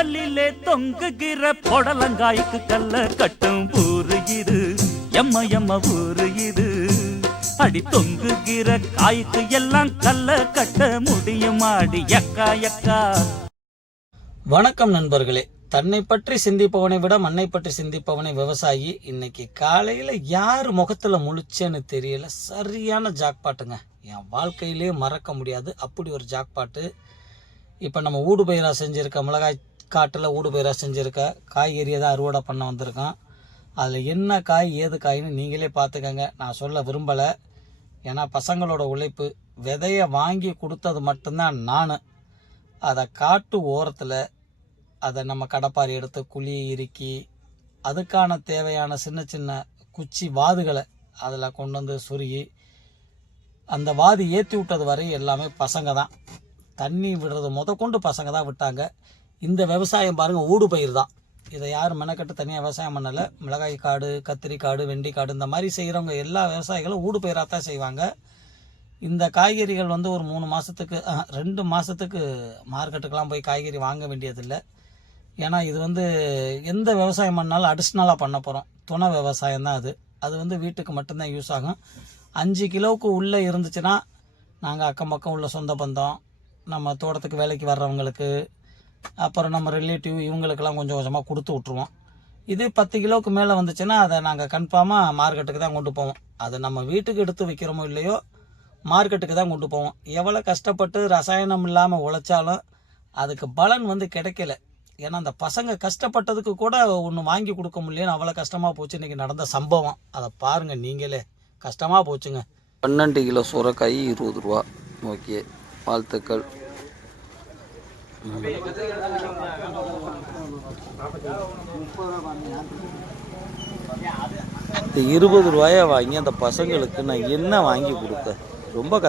கடலிலே தொங்குகிற பொடலங்காய்க்கு கல்ல கட்டும் ஊரு இது, எம்ம எம்ம ஊரு இது. அடி தொங்குகிற காய்க்கு எல்லாம் கல்ல கட்ட முடியுமாடி எக்கா எக்கா. வணக்கம் நண்பர்களே. தன்னை பற்றி சிந்திப்பவனை விட மண்ணை பற்றி சிந்திப்பவனை விவசாயி. இன்னைக்கு காலையில் யார் முகத்தில் முழிச்சேன்னு தெரியல, சரியான ஜாக்பாட்டுங்க. என் வாழ்க்கையிலே மறக்க முடியாது அப்படி ஒரு ஜாக்பாட்டு. இப்போ நம்ம ஊடுபயிராக செஞ்சுருக்க மிளகாய் காட்டில் ஊடுபயிராக செஞ்சுருக்க காய்கறியை தான் அறுவடை பண்ண வந்திருக்கோம். அதில் என்ன காய் ஏது காயின்னு நீங்களே பார்த்துக்கங்க. நான் சொல்ல விரும்பலை, ஏன்னா பசங்களோட உழைப்பு. விதையை வாங்கி கொடுத்தது மட்டும்தான் நான். அதை காட்டு ஓரத்தில் அதை நம்ம கடப்பாரி எடுத்து குழி இறுக்கி அதுக்கான தேவையான சின்ன சின்ன குச்சி வாதுகளை அதில் கொண்டு வந்து சுருகி அந்த வாது ஏற்றி விட்டது வரை எல்லாமே பசங்க தான். தண்ணி விடுறது கொண்டு பசங்க தான் விட்டாங்க. இந்த விவசாயம் பாருங்கள், ஊடு பயிர் தான். இதை யாரும் மெனக்கட்டு தனியாக விவசாயம் பண்ணலை. மிளகாய் காடு, கத்திரிக்காடு, வெண்டிக்காடு இந்த மாதிரி செய்கிறவங்க எல்லா விவசாயிகளும் ஊடு பயிராக தான் செய்வாங்க. இந்த காய்கறிகள் வந்து ஒரு 3 மாதத்துக்கு 2 மாதத்துக்கு மார்க்கெட்டுக்கெலாம் போய் காய்கறி வாங்க வேண்டியதில்லை. ஏன்னா இது வந்து எந்த விவசாயம் பண்ணாலும் அடிஷ்னலாக பண்ண போகிறோம். துணை விவசாயம் தான் அது. அது வந்து வீட்டுக்கு மட்டும்தான் யூஸ் ஆகும். 5 கிலோவுக்கு உள்ளே இருந்துச்சுன்னா நாங்கள் அக்கம் பக்கம் உள்ள சொந்த பந்தம், நம்ம தோட்டத்துக்கு வேலைக்கு வர்றவங்களுக்கு, அப்புறம் நம்ம ரிலேட்டிவ் இவங்களுக்கெல்லாம் கொஞ்சம் கொஞ்சமாக கொடுத்து விட்ருவோம். இது 10 கிலோவுக்கு மேலே வந்துச்சுன்னா அதை நாங்கள் கன்ஃபார்மாக மார்க்கெட்டுக்கு தான் கொண்டு போவோம். அது நம்ம வீட்டுக்கு எடுத்து வைக்கிறோமோ இல்லையோ மார்க்கெட்டுக்கு தான் கொண்டு போவோம். எவ்வளோ கஷ்டப்பட்டு ரசாயனம் இல்லாமல் உழைச்சாலும் அதுக்கு பலன் வந்து கிடைக்கல. ஏன்னா அந்த பசங்க கஷ்டப்பட்டதுக்கு கூட ஒன்று வாங்கி கொடுக்க முடியலன்னு அவ்வளோ கஷ்டமாக போச்சு இன்றைக்கி நடந்த சம்பவம். அதை பாருங்கள் நீங்களே, கஷ்டமாக போச்சுங்க. 12 கிலோ சுரைக்காய் 20 ரூபா. ஓகே, வாழ்த்துக்கள். இந்த 20 ரூபாயை வாங்கி அந்த பசங்களுக்கு நான் என்ன வாங்கி கொடுத்தேன்? ரொம்ப